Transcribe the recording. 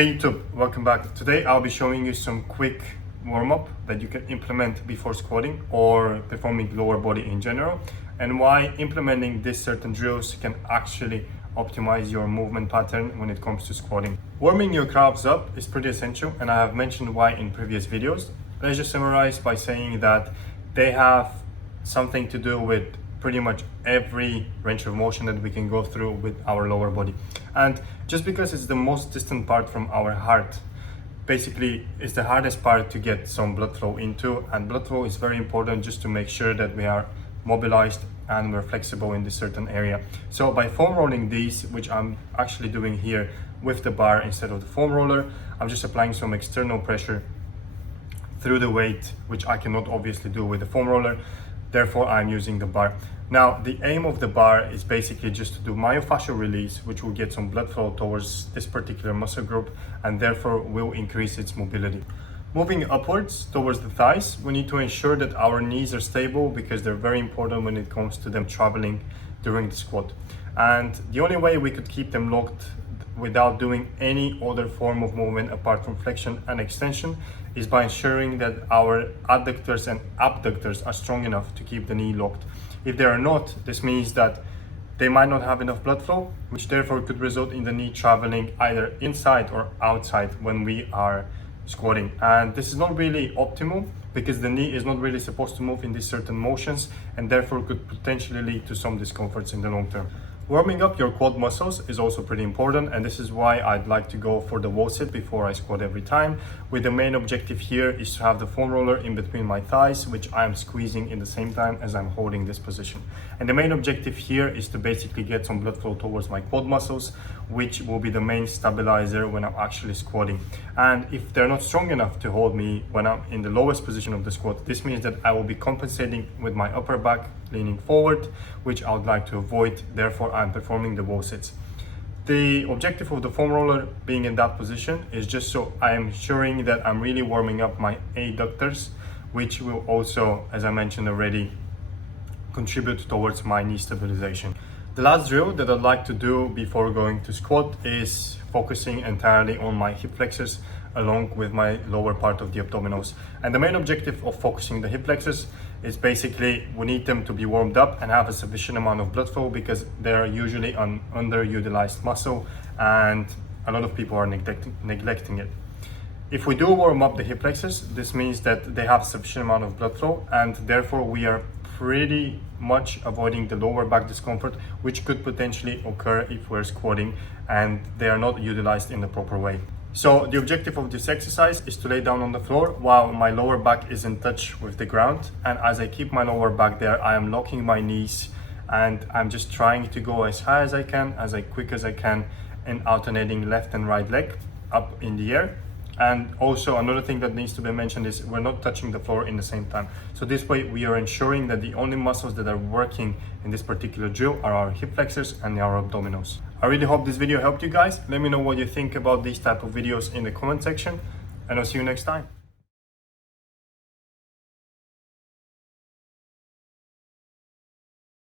Hey YouTube, welcome back. Today I'll be showing you some quick warm-up that you can implement before squatting or performing lower body in general, and why implementing these certain drills can actually optimize your movement pattern when it comes to squatting. Warming your calves up is pretty essential, and I have mentioned why in previous videos. Let's just summarize by saying that they have something to do with pretty much every range of motion that we can go through with our lower body. And just because it's the most distant part from our heart, basically it's the hardest part to get some blood flow into, and blood flow is very important just to make sure that we are mobilized and we're flexible in this certain area. So by foam rolling these, which I'm actually doing here with the bar instead of the foam roller, I'm just applying some external pressure through the weight, which I cannot obviously do with the foam roller. Therefore, I'm using the bar. Now, the aim of the bar is basically just to do myofascial release, which will get some blood flow towards this particular muscle group and therefore will increase its mobility. Moving upwards towards the thighs, we need to ensure that our knees are stable because they're very important when it comes to them traveling during the squat. And the only way we could keep them locked without doing any other form of movement apart from flexion and extension is by ensuring that our adductors and abductors are strong enough to keep the knee locked. If they are not, this means that they might not have enough blood flow, which therefore could result in the knee traveling either inside or outside when we are squatting. And this is not really optimal because the knee is not really supposed to move in these certain motions and therefore could potentially lead to some discomforts in the long term. Warming up your quad muscles is also pretty important, and this is why I'd like to go for the wall sit before I squat every time, with the main objective here is to have the foam roller in between my thighs, which I am squeezing in the same time as I'm holding this position. And the main objective here is to basically get some blood flow towards my quad muscles, which will be the main stabilizer when I'm actually squatting. And if they're not strong enough to hold me when I'm in the lowest position of the squat, this means that I will be compensating with my upper back leaning forward, which I would like to avoid. Therefore, I'm performing the wall sits. The objective of the foam roller being in that position is just so I am ensuring that I'm really warming up my adductors, which will also, as I mentioned already, contribute towards my knee stabilization. The last drill that I'd like to do before going to squat is focusing entirely on my hip flexors along with my lower part of the abdominals. And the main objective of focusing the hip flexors is basically we need them to be warmed up and have a sufficient amount of blood flow because they're usually an underutilized muscle and a lot of people are neglecting it. If we do warm up the hip flexors, this means that they have sufficient amount of blood flow and therefore we are pretty much avoiding the lower back discomfort, which could potentially occur if we're squatting and they are not utilized in the proper way. So the objective of this exercise is to lay down on the floor while my lower back is in touch with the ground, and as I keep my lower back there, I am locking my knees and I'm just trying to go as high as I can, as quick as I can, and alternating left and right leg up in the air. And also another thing that needs to be mentioned is we're not touching the floor in the same time. So this way we are ensuring that the only muscles that are working in this particular drill are our hip flexors and our abdominals. I really hope this video helped you guys. Let me know what you think about these type of videos in the comment section, and I'll see you next time.